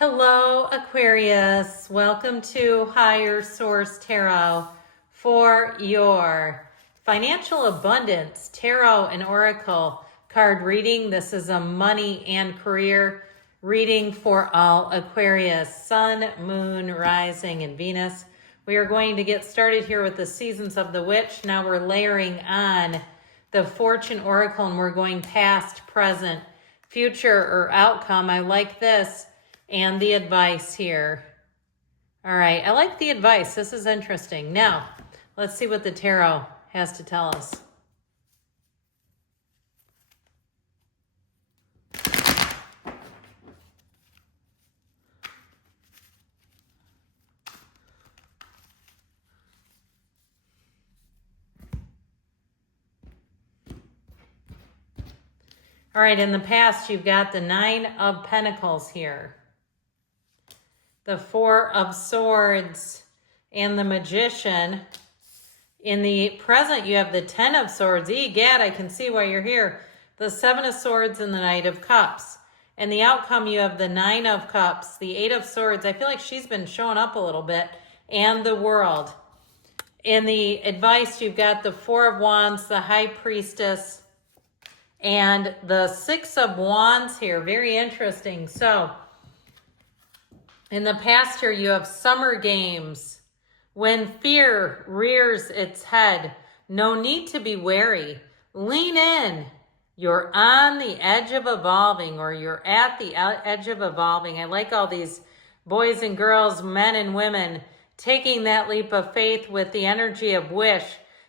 Hello, Aquarius. Welcome to Higher Source Tarot for your financial abundance tarot and oracle card reading. This is a money and career reading for all Aquarius, Sun, Moon, Rising, and Venus. We are going to get started here with the Seasons of the Witch. Now we're layering on the Fortune Oracle, and we're going past, present, future, or outcome. I like this. And the advice here. All right, I like the advice. This is interesting. Now, let's see what the tarot has to tell us. All right, in the past, you've got the Nine of Pentacles here, the Four of Swords, and the Magician. In the present, you have the Ten of Swords. Egad, I can see why you're here. The Seven of Swords and the Knight of Cups. And the outcome, you have the Nine of Cups, the Eight of Swords. I feel like she's been showing up a little bit. And the World. In the advice, you've got the Four of Wands, the High Priestess, and the Six of Wands here. Very interesting. So, in the past here, you have summer games. When fear rears its head, no need to be wary. Lean in. You're on the edge of evolving, or you're at the edge of evolving. I like all these boys and girls, men and women, taking that leap of faith with the energy of wish.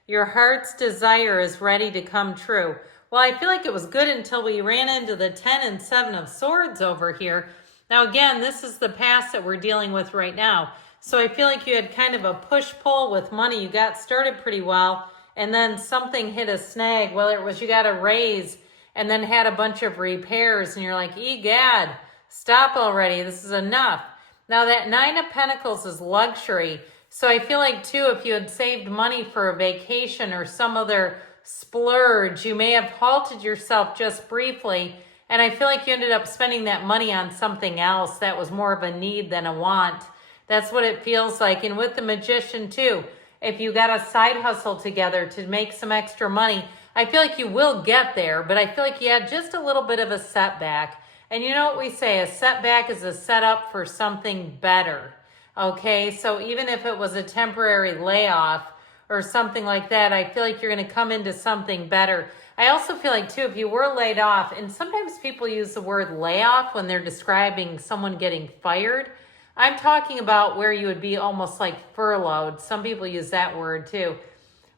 Your heart's desire is ready to come true. Well, I feel like it was good until we ran into the 10 and 7 of Swords over here. Now, again, this is the past that we're dealing with right now. So I feel like you had kind of a push-pull with money. You got started pretty well, and then something hit a snag, whether it was you got a raise and then had a bunch of repairs, and you're like, egad, stop already. This is enough. Now, that Nine of Pentacles is luxury. So I feel like, too, if you had saved money for a vacation or some other splurge, you may have halted yourself just briefly. And I feel like you ended up spending that money on something else that was more of a need than a want. That's what it feels like. And with the Magician too, if you got a side hustle together to make some extra money, I feel like you will get there, but I feel like you had just a little bit of a setback. And you know what we say, a setback is a setup for something better. Okay, so even if it was a temporary layoff or something like that, I feel like you're going to come into something better. I also feel like, too, if you were laid off, and sometimes people use the word layoff when they're describing someone getting fired. I'm talking about where you would be almost like furloughed. Some people use that word, too,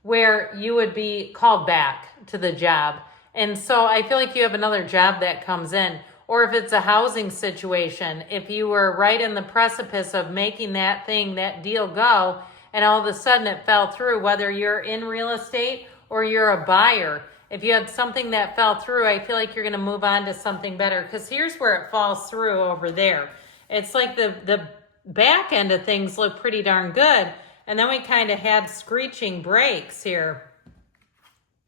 where you would be called back to the job. And so I feel like you have another job that comes in. Or if it's a housing situation, if you were right in the precipice of making that deal go, and all of a sudden it fell through, whether you're in real estate or you're a buyer. If you had something that fell through, I feel like you're going to move on to something better, because here's where it falls through over there. It's like the back end of things look pretty darn good, and then we kind of had screeching brakes here.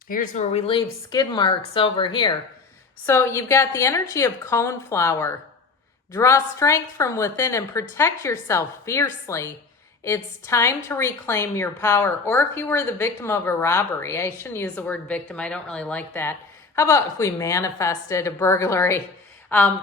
Here's where we leave skid marks over here. So you've got the energy of coneflower. Draw strength from within and protect yourself fiercely. It's time to reclaim your power. Or if you were the victim of a robbery, I shouldn't use the word victim. I don't really like that. How about if we manifested a burglary?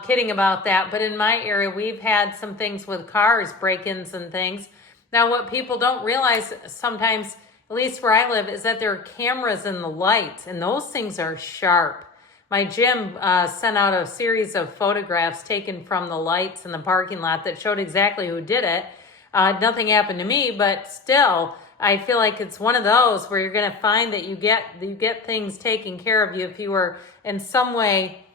Kidding about that. But in my area, we've had some things with cars, break-ins and things. Now, what people don't realize sometimes, at least where I live, is that there are cameras in the lights, and those things are sharp. My gym sent out a series of photographs taken from the lights in the parking lot that showed exactly who did it. Nothing happened to me, but still, I feel like it's one of those where you're going to find that you get things taken care of you if you were in some way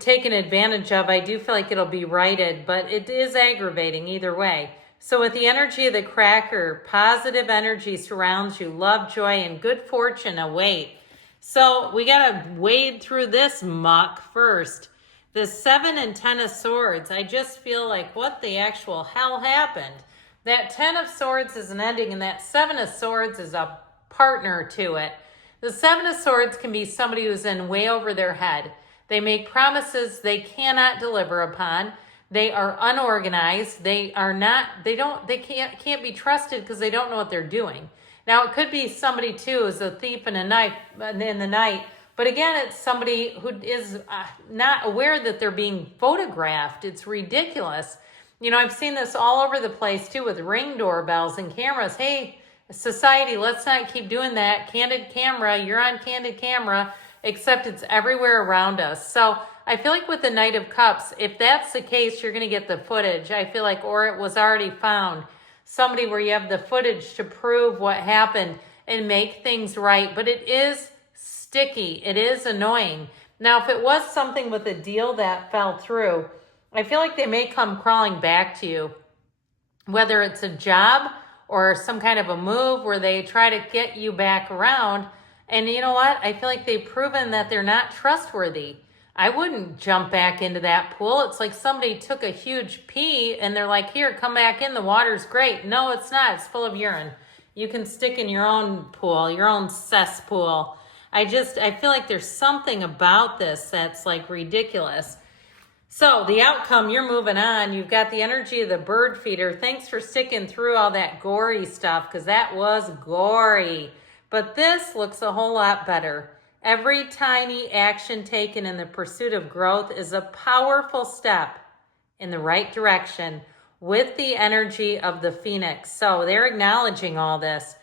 taken advantage of. I do feel like it'll be righted, but it is aggravating either way. So with the energy of the Cracker, positive energy surrounds you, love, joy, and good fortune await. So we got to wade through this muck first. The 7 and 10 of Swords, I just feel like, what the actual hell happened? That 10 of Swords is an ending, and that 7 of Swords is a partner to it. The 7 of Swords can be somebody who's in way over their head. They make promises they cannot deliver upon. They are unorganized. They can't be trusted because they don't know what they're doing. Now, it could be somebody too is a thief in the night. But again, it's somebody who is not aware that they're being photographed. It's ridiculous. You know, I've seen this all over the place too with Ring doorbells and cameras. Hey, society, let's not keep doing that. Candid camera, you're on candid camera, except it's everywhere around us. So I feel like with the Knight of Cups, if that's the case, you're going to get the footage. I feel like, or it was already found. Somebody where you have the footage to prove what happened and make things right. But it is sticky. It is annoying. Now, if it was something with a deal that fell through, I feel like they may come crawling back to you. Whether it's a job or some kind of a move where they try to get you back around. And you know what? I feel like they've proven that they're not trustworthy. I wouldn't jump back into that pool. It's like somebody took a huge pee and they're like, here, come back in. The water's great. No, it's not. It's full of urine. You can stick in your own pool, your own cesspool. I feel like there's something about this that's like ridiculous. So the outcome, you're moving on. You've got the energy of the bird feeder. Thanks for sticking through all that gory stuff because that was gory. But this looks a whole lot better. Every tiny action taken in the pursuit of growth is a powerful step in the right direction with the energy of the Phoenix. So they're acknowledging all this.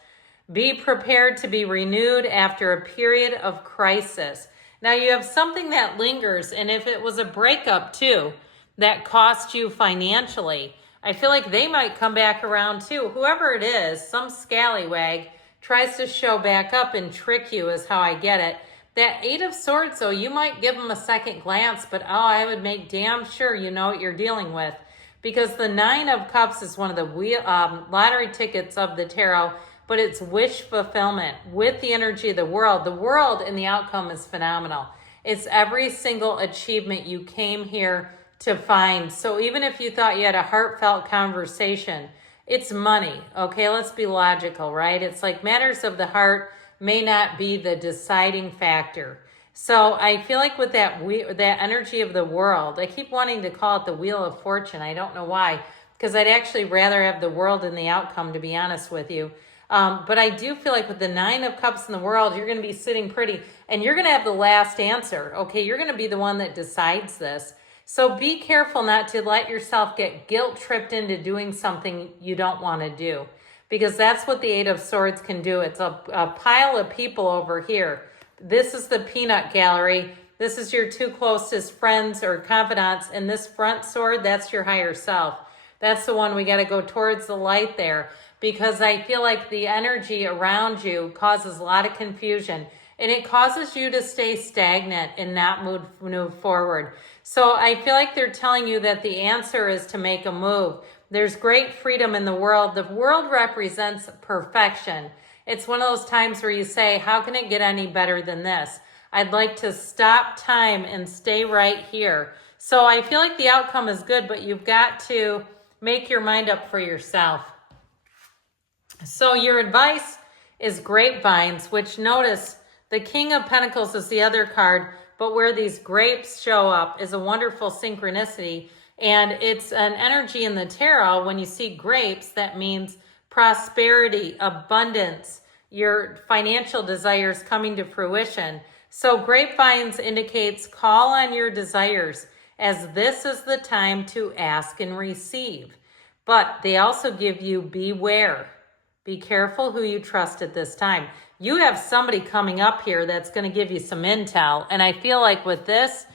Be prepared to be renewed after a period of crisis. Now you have something that lingers, and if it was a breakup too, that cost you financially, I feel like they might come back around too. Whoever it is, some scallywag tries to show back up and trick you is how I get it. That Eight of Swords, though, you might give them a second glance, but I would make damn sure you know what you're dealing with. Because the Nine of Cups is one of the lottery tickets of the tarot, but it's wish fulfillment with the energy of the world. The world and the outcome is phenomenal. It's every single achievement you came here to find. So even if you thought you had a heartfelt conversation, it's money. Okay, let's be logical, right? It's like matters of the heart may not be the deciding factor. So I feel like with that energy of the world, I keep wanting to call it the Wheel of Fortune. I don't know why, because I'd actually rather have the world and the outcome, to be honest with you. But I do feel like with the Nine of Cups in the world, you're going to be sitting pretty, and you're going to have the last answer. Okay, you're going to be the one that decides this. So be careful not to let yourself get guilt-tripped into doing something you don't want to do. Because that's what the Eight of Swords can do. It's a pile of people over here. This is the peanut gallery. This is your two closest friends or confidants. And this front sword, that's your higher self. That's the one we got to go towards the light there. Because I feel like the energy around you causes a lot of confusion. And it causes you to stay stagnant and not move forward. So I feel like they're telling you that the answer is to make a move. There's great freedom in the world. The world represents perfection. It's one of those times where you say, how can it get any better than this? I'd like to stop time and stay right here. So I feel like the outcome is good, but you've got to make your mind up for yourself. So your advice is grapevines, which notice the King of Pentacles is the other card, but where these grapes show up is a wonderful synchronicity. And it's an energy in the tarot. When you see grapes, that means prosperity, abundance, your financial desires coming to fruition. So grapevines indicates call on your desires, as this is the time to ask and receive. But they also give you beware. Be careful who you trust at this time. You have somebody coming up here that's going to give you some intel. And I feel like with this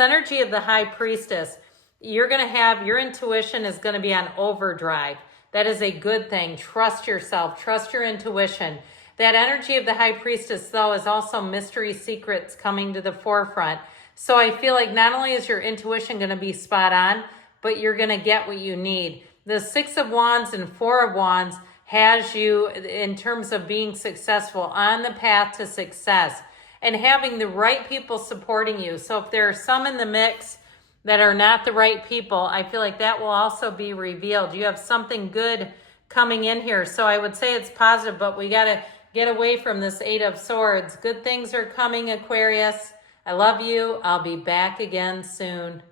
energy of the High Priestess, you're going to have, your intuition is going to be on overdrive. That is a good thing. Trust yourself. Trust your intuition. That energy of the High Priestess, though, is also mystery secrets coming to the forefront. So I feel like not only is your intuition going to be spot on, but you're going to get what you need. The Six of Wands and Four of Wands has you, in terms of being successful, on the path to success and having the right people supporting you. So if there are some in the mix that are not the right people, I feel like that will also be revealed. You have something good coming in here. So I would say it's positive, but we got to get away from this Eight of Swords. Good things are coming, Aquarius. I love you. I'll be back again soon.